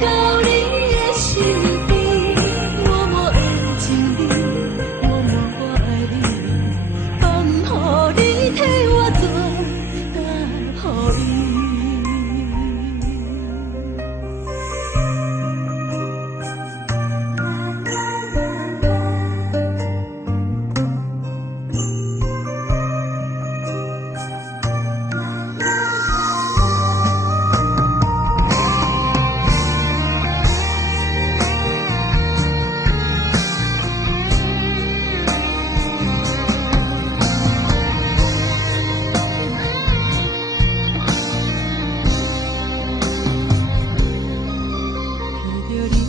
到你的身边，默默的情你，默默我爱你，放予你替我做答予伊。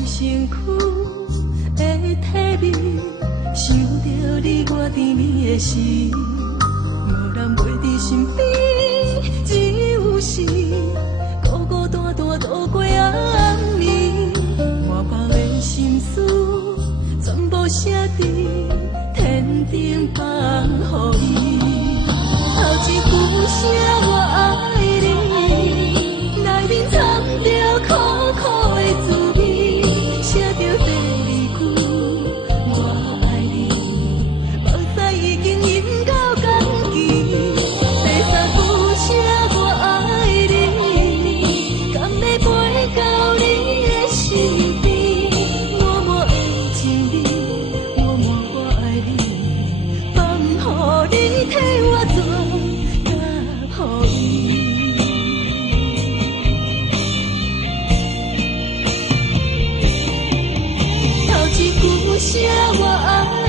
身躯的体味，想着你我甜蜜的事，无人陪伫身边，只有是孤孤单单度过暗暝。满腹的心思全部写伫天顶放予伊，头一句声我爱你，内面藏着苦苦的滋味。写着第二句我爱你，目屎已经淹到眼睛。第三句写我爱你，甘要陪到你的身边，默默的情你，默默我爱你，放予你替我做答予伊。一句声我爱。